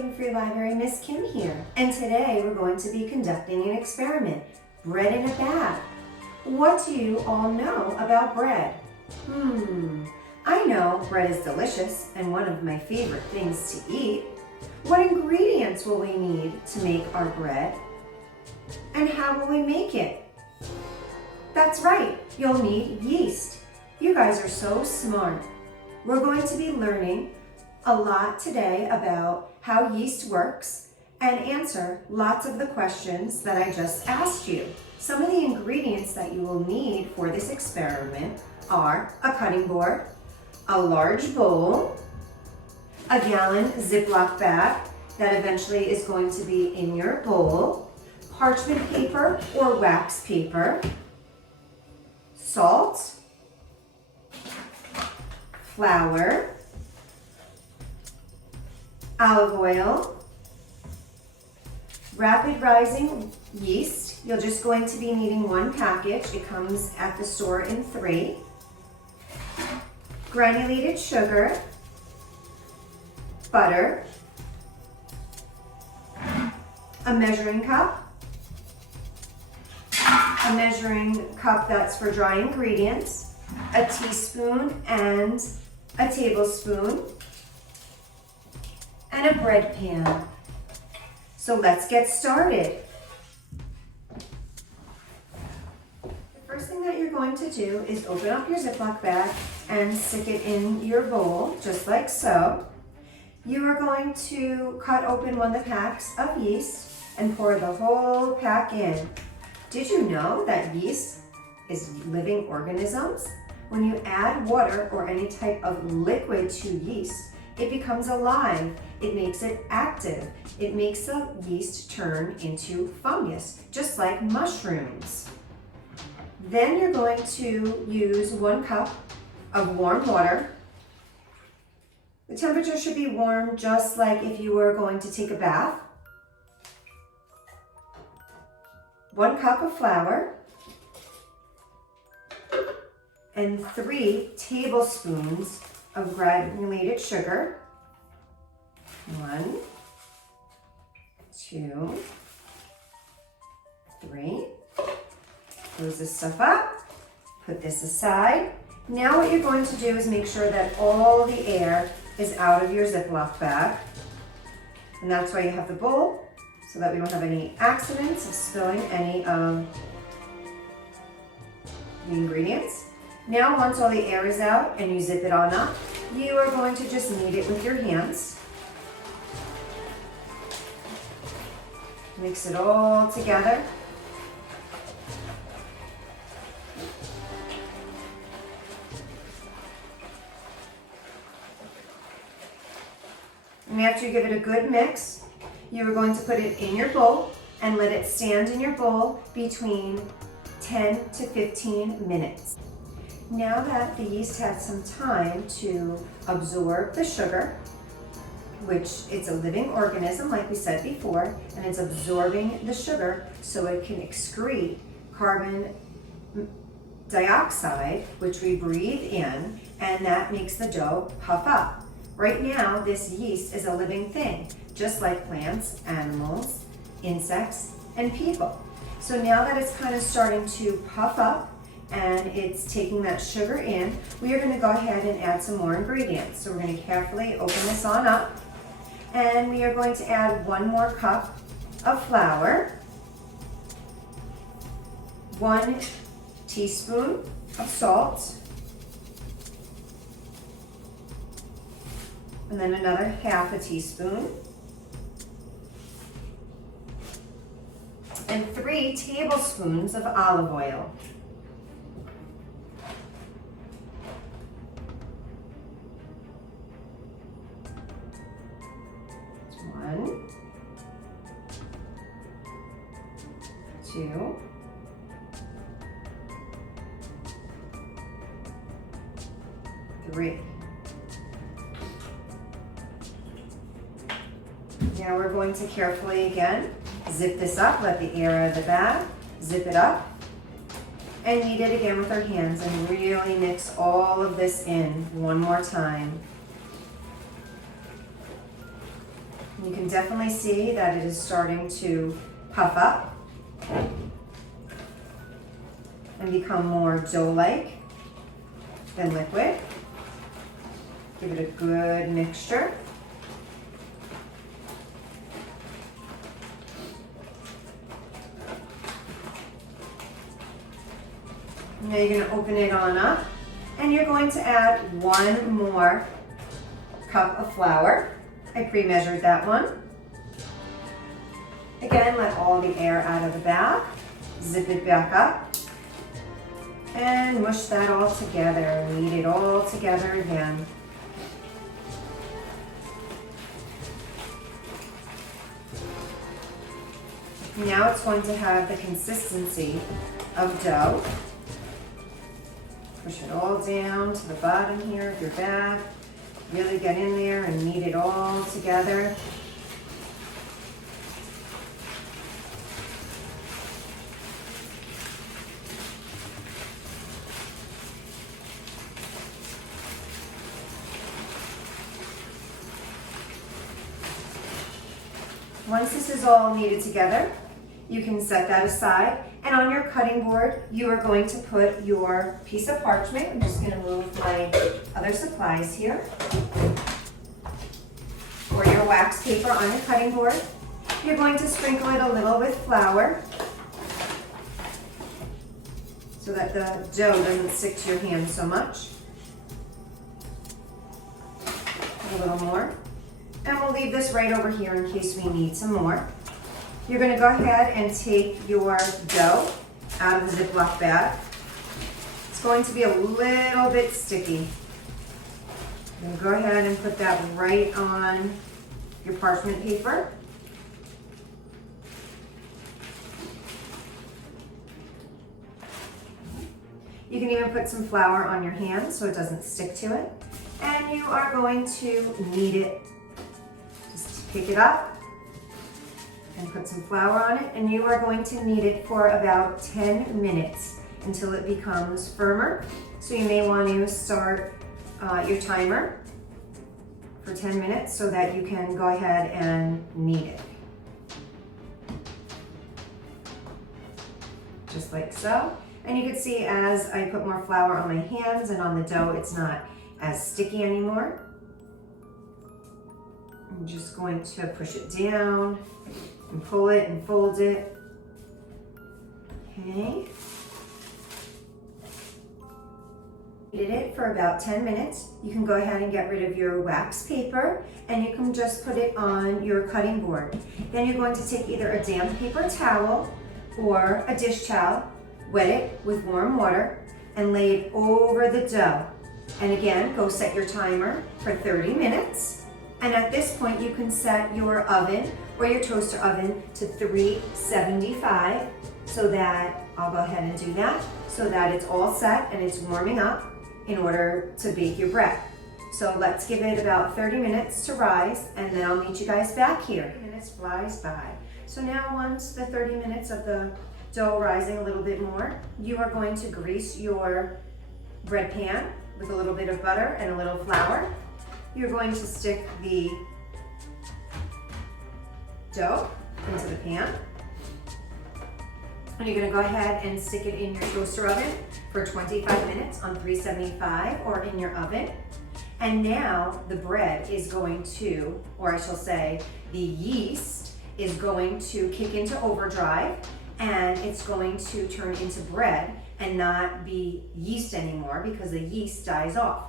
Haven Free Library, Miss Kim here. And today we're going to be conducting an experiment, bread in a bag. What do you all know about bread? I know bread is delicious and one of my favorite things to eat. What ingredients will we need to make our bread? And how will we make it? That's right, you'll need yeast. You guys are so smart. We're going to be learning a lot today about how yeast works and answer lots of the questions that I just asked you. Some of the ingredients that you will need for this experiment are a cutting board, a large bowl, a gallon Ziploc bag that eventually is going to be in your bowl, parchment paper or wax paper, salt, flour, olive oil, rapid rising yeast. You're just going to be needing one package. It comes at the store in 3. Granulated sugar, butter, a measuring cup that's for dry ingredients, a teaspoon and a tablespoon, and a bread pan. So let's get started. The first thing that you're going to do is open up your Ziploc bag and stick it in your bowl, just like so. You are going to cut open one of the packs of yeast and pour the whole pack in. Did you know that yeast is living organisms? When you add water or any type of liquid to yeast, it becomes alive. It makes it active. It makes the yeast turn into fungus, just like mushrooms. Then you're going to use 1 cup of warm water. The temperature should be warm, just like if you were going to take a bath. 1 cup of flour and 3 tablespoons of granulated sugar. 1, 2, 3. Close this stuff up. Put this aside. Now what you're going to do is make sure that all the air is out of your Ziploc bag. And that's why you have the bowl, so that we don't have any accidents of spilling any of the ingredients. Now once all the air is out and you zip it on up, you are going to just knead it with your hands. Mix it all together. And after you give it a good mix, you are going to put it in your bowl and let it stand in your bowl between 10 to 15 minutes. Now that the yeast had some time to absorb the sugar, which it's a living organism like we said before, and it's absorbing the sugar so it can excrete carbon dioxide, which we breathe in, and that makes the dough puff up. Right now, this yeast is a living thing, just like plants, animals, insects, and people. So now that it's kind of starting to puff up and it's taking that sugar in, we are going to go ahead and add some more ingredients. So we're going to carefully open this on up, and we are going to add 1 more cup of flour, 1 teaspoon of salt, and then another ½ teaspoon, and 3 tablespoons of olive oil. One, 2, 3. Now we're going to carefully again zip this up, let the air out of the bag, zip it up, and knead it again with our hands and really mix all of this in one more time. You can definitely see that it is starting to puff up and become more dough-like than liquid. Give it a good mixture. Now you're going to open it on up, and you're going to add 1 more cup of flour. I pre-measured that one. Again, let all the air out of the bag. Zip it back up. And mush that all together. Knead it all together again. Now it's going to have the consistency of dough. Push it all down to the bottom here of your bag. Really get in there and knead it all together. Once this is all kneaded together, you can set that aside. And on your cutting board, you are going to put your piece of parchment. I'm just going to move my other supplies here. Or your wax paper on your cutting board. You're going to sprinkle it a little with flour so that the dough doesn't stick to your hand so much. A little more. And we'll leave this right over here in case we need some more. You're going to go ahead and take your dough out of the Ziploc bag. It's going to be a little bit sticky. Then go ahead and put that right on your parchment paper. You can even put some flour on your hands so it doesn't stick to it. And you are going to knead it. Just pick it up and put some flour on it, and you are going to knead it for about 10 minutes until it becomes firmer. So you may want to start your timer for 10 minutes so that you can go ahead and knead it. Just like so. And you can see as I put more flour on my hands and on the dough, it's not as sticky anymore. I'm just going to push it down and pull it and fold it. Okay. Kneaded it for about 10 minutes. You can go ahead and get rid of your wax paper and you can just put it on your cutting board. Then you're going to take either a damp paper towel or a dish towel, wet it with warm water and lay it over the dough. And again, go set your timer for 30 minutes. And at this point, you can set your oven or your toaster oven to 375 so that, I'll go ahead and do that, so that it's all set and it's warming up in order to bake your bread. So let's give it about 30 minutes to rise and then I'll meet you guys back here. 30 minutes flies by. So now once the 30 minutes of the dough rising a little bit more, you are going to grease your bread pan with a little bit of butter and a little flour. You're going to stick the dough into the pan. And you're going to go ahead and stick it in your toaster oven for 25 minutes on 375 or in your oven. And now the bread is going to, or I shall say, the yeast is going to kick into overdrive and it's going to turn into bread and not be yeast anymore because the yeast dies off.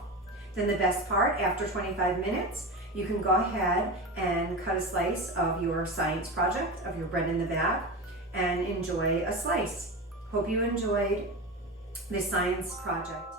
Then the best part, after 25 minutes, you can go ahead and cut a slice of your science project, of your bread in the bag, and enjoy a slice. Hope you enjoyed this science project.